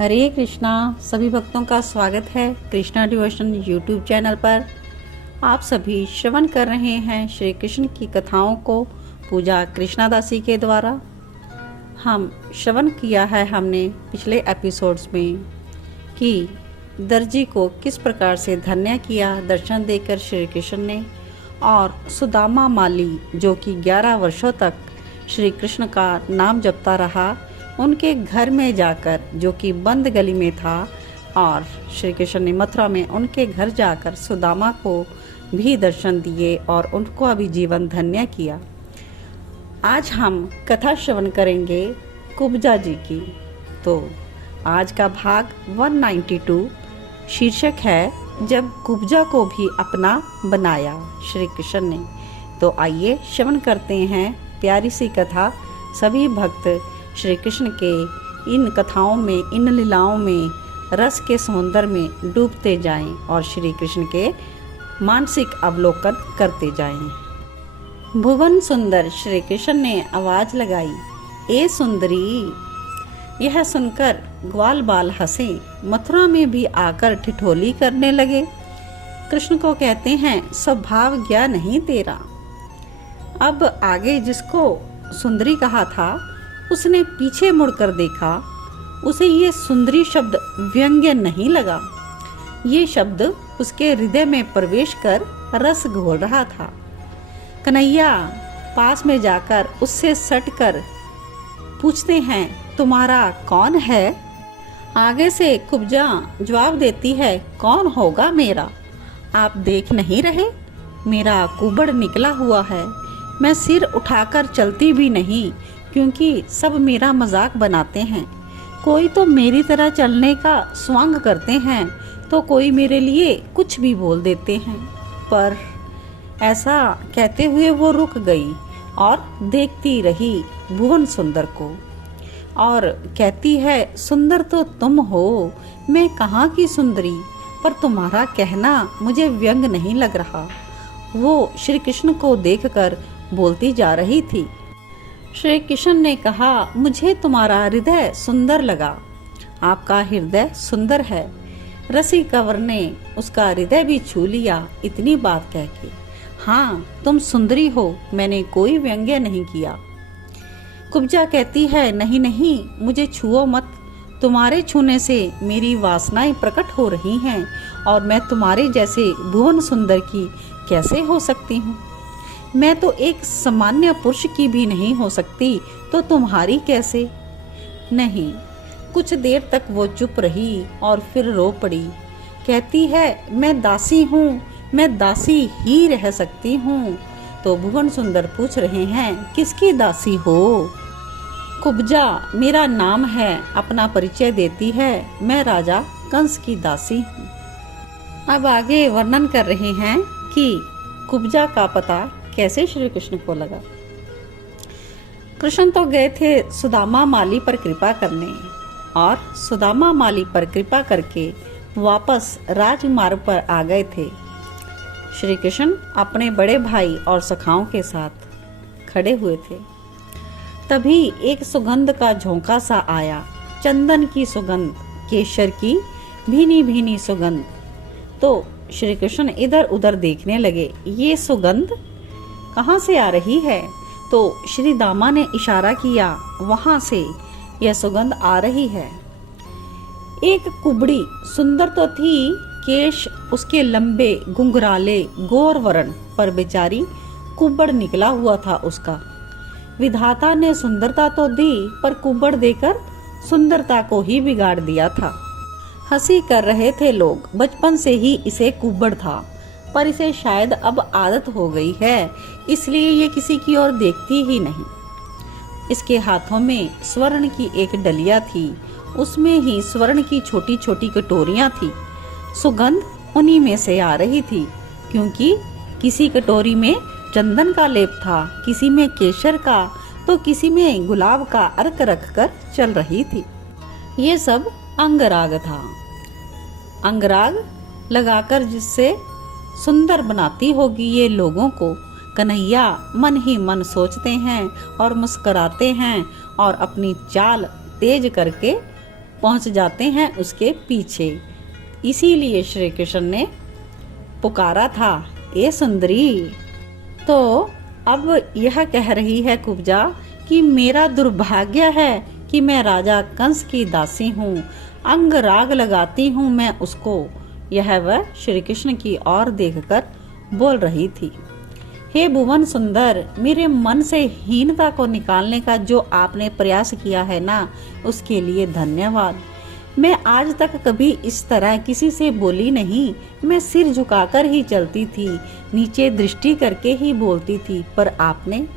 हरे कृष्णा। सभी भक्तों का स्वागत है कृष्णा डिवोशन यूट्यूब चैनल पर। आप सभी श्रवण कर रहे हैं श्री कृष्ण की कथाओं को पूजा कृष्णा दासी के द्वारा। हम श्रवण किया है हमने पिछले एपिसोड्स में कि दर्जी को किस प्रकार से धन्य किया दर्शन देकर श्री कृष्ण ने, और सुदामा माली जो कि 11 वर्षों तक श्री कृष्ण का नाम जपता रहा, उनके घर में जाकर, जो कि बंद गली में था, और श्री कृष्ण ने मथुरा में उनके घर जाकर सुदामा को भी दर्शन दिए और उनको भी जीवन धन्य किया। आज हम कथा श्रवण करेंगे कुब्जा जी की। तो आज का भाग 192 शीर्षक है जब कुब्जा को भी अपना बनाया श्री कृष्ण ने। तो आइए श्रवण करते हैं प्यारी सी कथा। सभी भक्त श्री कृष्ण के इन कथाओं में, इन लीलाओं में, रस के समुद्र में डूबते जाएं और श्री कृष्ण के मानसिक अवलोकन करते जाएं। भुवन सुंदर श्री कृष्ण ने आवाज लगाई, ए सुंदरी। यह सुनकर ग्वाल बाल हंसे, मथुरा में भी आकर ठिठोली करने लगे। कृष्ण को कहते हैं, स्वभाव क्या नहीं तेरा। अब आगे जिसको सुंदरी कहा था उसने पीछे मुड़कर देखा। उसे ये सुंदरी शब्द व्यंग्य नहीं लगा। ये शब्द उसके हृदय में प्रवेश कर रस घोल रहा था। कन्हैया पास में जाकर उससे सटकर पूछते हैं, तुम्हारा कौन है? आगे से कुब्जा जवाब देती है, कौन होगा मेरा? आप देख नहीं रहे, मेरा कुबड़ निकला हुआ है। मैं सिर उठाकर चलती भी नहीं, क्योंकि सब मेरा मजाक बनाते हैं। कोई तो मेरी तरह चलने का स्वांग करते हैं, तो कोई मेरे लिए कुछ भी बोल देते हैं। पर ऐसा कहते हुए वो रुक गई और देखती रही भुवन सुंदर को, और कहती है, सुंदर तो तुम हो, मैं कहाँ की सुंदरी, पर तुम्हारा कहना मुझे व्यंग नहीं लग रहा। वो श्री कृष्ण को देखकर बोलती जा रही थी। श्री कृष्ण ने कहा, मुझे तुम्हारा हृदय सुंदर लगा। आपका हृदय सुंदर है। रसी कंवर ने उसका हृदय भी छू लिया इतनी बात कह के। हाँ, तुम सुंदरी हो, मैंने कोई व्यंग्य नहीं किया। कुब्जा कहती है, नहीं नहीं, मुझे छुओ मत। तुम्हारे छूने से मेरी वासनाएं प्रकट हो रही हैं, और मैं तुम्हारे जैसे भुवन सुंदर की कैसे हो सकती हूँ? मैं तो एक सामान्य पुरुष की भी नहीं हो सकती, तो तुम्हारी कैसे? नहीं। कुछ देर तक वो चुप रही और फिर रो पड़ी। कहती है, मैं दासी हूँ, मैं दासी ही रह सकती हूँ। तो भुवन सुंदर पूछ रहे हैं, किसकी दासी हो? कुब्जा मेरा नाम है, अपना परिचय देती है, मैं राजा कंस की दासी हूँ। अब आगे वर्णन कर रहे हैं कि कुब्जा का पता कैसे श्री कृष्ण को लगा। कृष्ण तो गए थे सुदामा माली पर कृपा करने, और सुदामा माली पर कृपा करके वापस राजमार्ग पर आ गए थे। श्री कृष्ण अपने बड़े भाई और सखाओं के साथ खड़े हुए थे। तभी एक सुगंध का झोंका सा आया, चंदन की सुगंध, केसर की भीनी भीनी सुगंध। तो श्री कृष्ण इधर उधर देखने लगे, ये सुगंध कहाँ से आ रही है? तो श्री दामा ने इशारा किया, वहां से यह सुगंध आ रही है। एक कुबड़ी सुंदर तो थी, केश उसके लंबे घुंघराले गोर वर्ण, पर बेचारी कुबड़ निकला हुआ था उसका। विधाता ने सुंदरता तो दी, पर कुबड़ देकर सुंदरता को ही बिगाड़ दिया था। हंसी कर रहे थे लोग, बचपन से ही इसे कुबड़ था, पर इसे शायद अब आदत हो गई है, इसलिए ये किसी की ओर देखती ही नहीं। इसके हाथों में स्वर्ण की एक डलिया थी, उसमें ही स्वर्ण की छोटी छोटी कटोरियां थी। सुगंध उन्हीं में से आ रही थी, क्योंकि किसी कटोरी में चंदन का लेप था, किसी में केसर का, तो किसी में गुलाब का अर्क रखकर चल रही थी। ये सब अंगराग था। अंगराग लगाकर जिससे सुंदर बनाती होगी ये लोगों को, कन्हैया मन ही मन सोचते हैं और मुस्कुराते हैं, और अपनी चाल तेज करके पहुंच जाते हैं उसके पीछे। इसीलिए श्री कृष्ण ने पुकारा था, ए सुंदरी। तो अब यह कह रही है कुब्जा कि मेरा दुर्भाग्य है कि मैं राजा कंस की दासी हूँ, अंग राग लगाती हूँ मैं उसको। यह वह श्री कृष्ण की ओर देखकर बोल रही थी। हे भुवन सुंदर, मेरे मन से हीनता को निकालने का जो आपने प्रयास किया है ना, उसके लिए धन्यवाद। मैं आज तक कभी इस तरह किसी से बोली नहीं। मैं सिर झुकाकर ही चलती थी, नीचे दृष्टि करके ही बोलती थी, पर आपने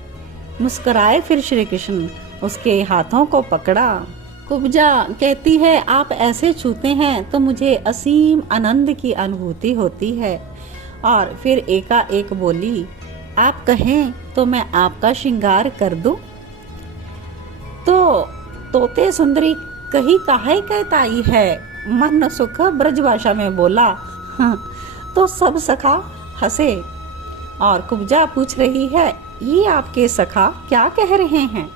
मुस्कुराए। फिर श्री कृष्ण उसके हाथों को पकड़ा। कुब्जा कहती है, आप ऐसे छूते हैं तो मुझे असीम आनंद की अनुभूति होती है। और फिर एकाएक बोली, आप कहें तो मैं आपका श्रृंगार कर दूं? तो तोते सुंदरी कही काहे कहताई है, मन सुख ब्रजभाषा में बोला। तो सब सखा हंसे और कुब्जा पूछ रही है, ये आपके सखा क्या कह रहे हैं?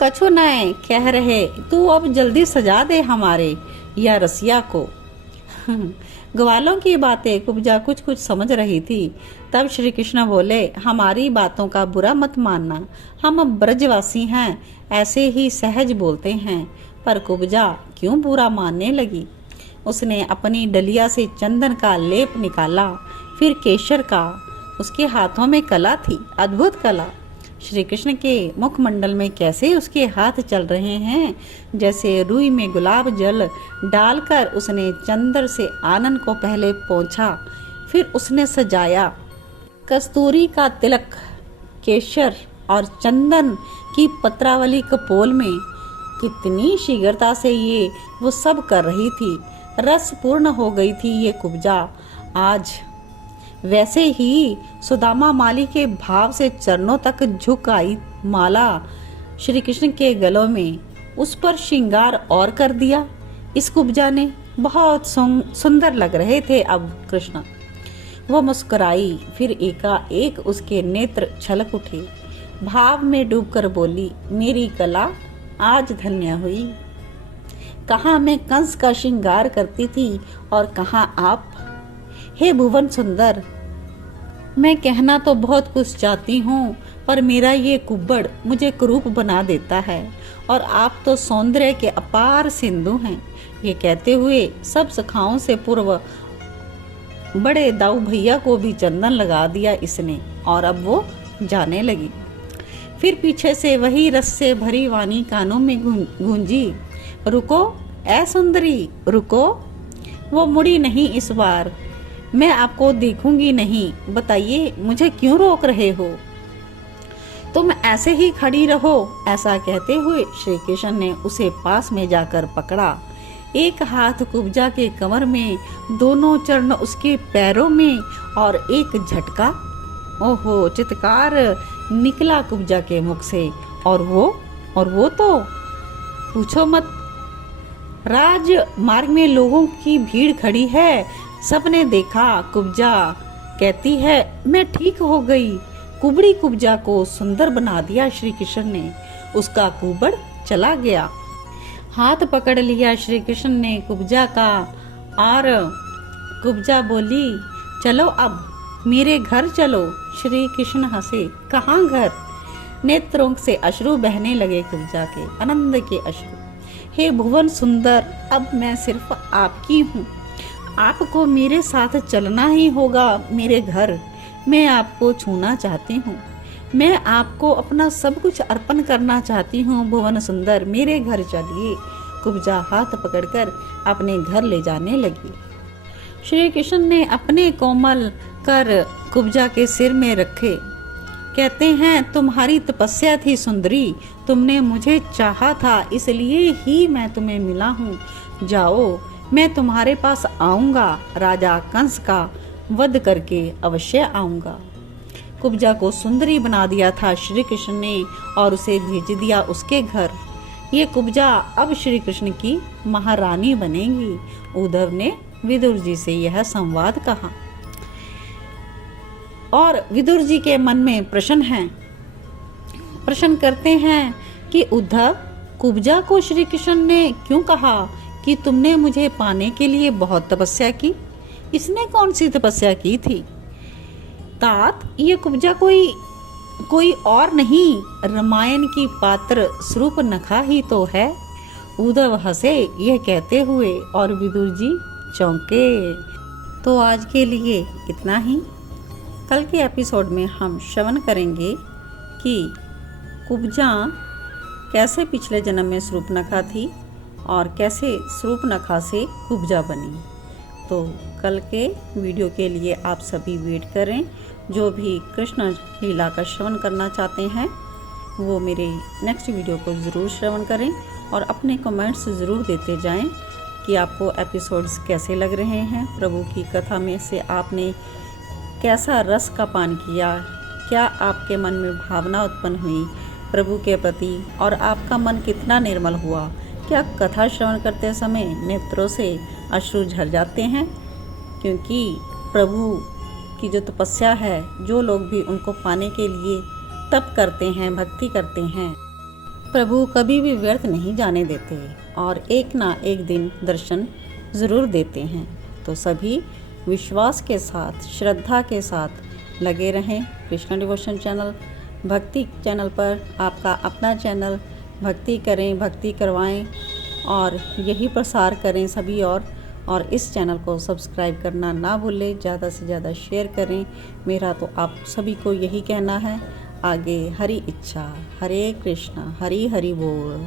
कछु नए कह रहे, तू अब जल्दी सजा दे हमारे या रसिया को। ग्वालों की बातें कुब्जा कुछ कुछ समझ रही थी। तब श्री कृष्ण बोले, हमारी बातों का बुरा मत मानना, हम ब्रजवासी हैं, ऐसे ही सहज बोलते हैं। पर कुब्जा क्यों बुरा मानने लगी? उसने अपनी डलिया से चंदन का लेप निकाला, फिर केशर का। उसके हाथों में कला थी, अद्भुत कला। श्री कृष्ण के मुखमंडल में कैसे उसके हाथ चल रहे हैं, जैसे रुई में गुलाब जल डालकर उसने चंदन से आनन को पहले पोंछा, फिर उसने सजाया। कस्तूरी का तिलक, केशर और चंदन की पत्रावली कपोल में कितनी शीघ्रता से ये वो सब कर रही थी। रस पूर्ण हो गई थी ये कुब्जा आज। वैसे ही सुदामा माली के भाव से चरणों तक झुक आई माला श्री कृष्ण के गलों में। उस पर श्रृंगार और कर दिया इस कुब्जा ने। बहुत सुंदर लग रहे थे अब कृष्ण। वो मुस्कुराई, फिर एकाएक उसके नेत्र छलक उठे। भाव में डूबकर बोली, मेरी कला आज धन्य हुई। कहाँ मैं कंस का श्रृंगार करती थी और कहाँ आप। हे भुवन सुंदर, मैं कहना तो बहुत कुछ चाहती हूँ, पर मेरा ये कुब्बड़ मुझे कुरूप बना देता है, और आप तो सौंदर्य के अपार सिंधु हैं। ये कहते हुए सब सखाओं से पूर्व बड़े दाऊ भैया को भी चंदन लगा दिया इसने, और अब वो जाने लगी। फिर पीछे से वही रस से भरी वाणी कानों में गूंजी, रुको ऐ सुंदरी रुको। वो मुड़ी नहीं इस बार। मैं आपको देखूंगी नहीं, बताइए मुझे क्यों रोक रहे हो? तुम ऐसे ही खड़ी रहो। ऐसा कहते हुए श्री कृष्ण ने उसे पास में जाकर पकड़ा। एक हाथ कुब्जा के कमर में, दोनों चरण उसके पैरों में, और एक झटका, ओहो, चित्कार निकला कुब्जा के मुख से। और वो तो पूछो मत। राज मार्ग में लोगों की भीड़ खड़ी है, सबने देखा। कुब्जा कहती है, मैं ठीक हो गई। कुबड़ी कुब्जा को सुंदर बना दिया श्री कृष्ण ने। उसका कुबड़ चला गया। हाथ पकड़ लिया श्री कृष्ण ने कुब्जा का, और कुब्जा बोली, चलो अब मेरे घर चलो। श्री कृष्ण हंसे, कहाँ घर? नेत्रों से अश्रु बहने लगे कुब्जा के, आनंद के अश्रु। हे भुवन सुंदर, अब मैं सिर्फ आपकी हूँ। आपको मेरे साथ चलना ही होगा मेरे घर। मैं आपको छूना चाहती हूँ। मैं आपको अपना सब कुछ अर्पण करना चाहती हूँ। भुवन सुंदर, मेरे घर चलिए। कुब्जा हाथ पकड़कर अपने घर ले जाने लगी। श्री कृष्ण ने अपने कोमल कर कुब्जा के सिर में रखे। कहते हैं, तुम्हारी तपस्या थी सुंदरी, तुमने मुझे चाहा था, इसलिए ही मैं तुम्हें मिला हूँ। जाओ, मैं तुम्हारे पास आऊंगा। राजा कंस का वध करके अवश्य आऊंगा। कुब्जा को सुंदरी बना दिया था श्री कृष्ण ने, और उसे भेज दिया उसके घर। ये कुब्जा अब श्री कृष्ण की महारानी बनेगी। उद्धव ने विदुर जी से यह संवाद कहा, और विदुर जी के मन में प्रश्न करते हैं कि उद्धव, कुब्जा को श्री कृष्ण ने क्यों कहा कि तुमने मुझे पाने के लिए बहुत तपस्या की। इसने कौन सी तपस्या की थी? तात, ये कुब्जा कोई और नहीं, रामायण की पात्र शूर्पणखा ही तो है। उद्धव हंसे यह कहते हुए और विदुर जी चौंके। तो आज के लिए इतना ही। कल के एपिसोड में हम श्रवण करेंगे कि कुब्जा कैसे पिछले जन्म में शूर्पणखा थी और कैसे शूर्पणखा से कुब्जा बनी। तो कल के वीडियो के लिए आप सभी वेट करें। जो भी कृष्ण लीला का श्रवण करना चाहते हैं वो मेरे नेक्स्ट वीडियो को ज़रूर श्रवण करें और अपने कमेंट्स ज़रूर देते जाएं कि आपको एपिसोड्स कैसे लग रहे हैं। प्रभु की कथा में से आपने कैसा रस का पान किया, क्या आपके मन में भावना उत्पन्न हुई प्रभु के प्रति और आपका मन कितना निर्मल हुआ। क्या कथा श्रवण करते समय नेत्रों से अश्रु झर जाते हैं? क्योंकि प्रभु की जो तपस्या है, जो लोग भी उनको पाने के लिए तप करते हैं, भक्ति करते हैं, प्रभु कभी भी व्यर्थ नहीं जाने देते और एक ना एक दिन दर्शन ज़रूर देते हैं। तो सभी विश्वास के साथ, श्रद्धा के साथ लगे रहें कृष्णा डिवोशन चैनल, भक्ति चैनल पर। आपका अपना चैनल, भक्ति करें, भक्ति करवाएं और यही प्रसार करें सभी। और इस चैनल को सब्सक्राइब करना ना भूलें, ज़्यादा से ज़्यादा शेयर करें। मेरा तो आप सभी को यही कहना है। आगे हरि इच्छा। हरे कृष्णा, हरि हरि बोल।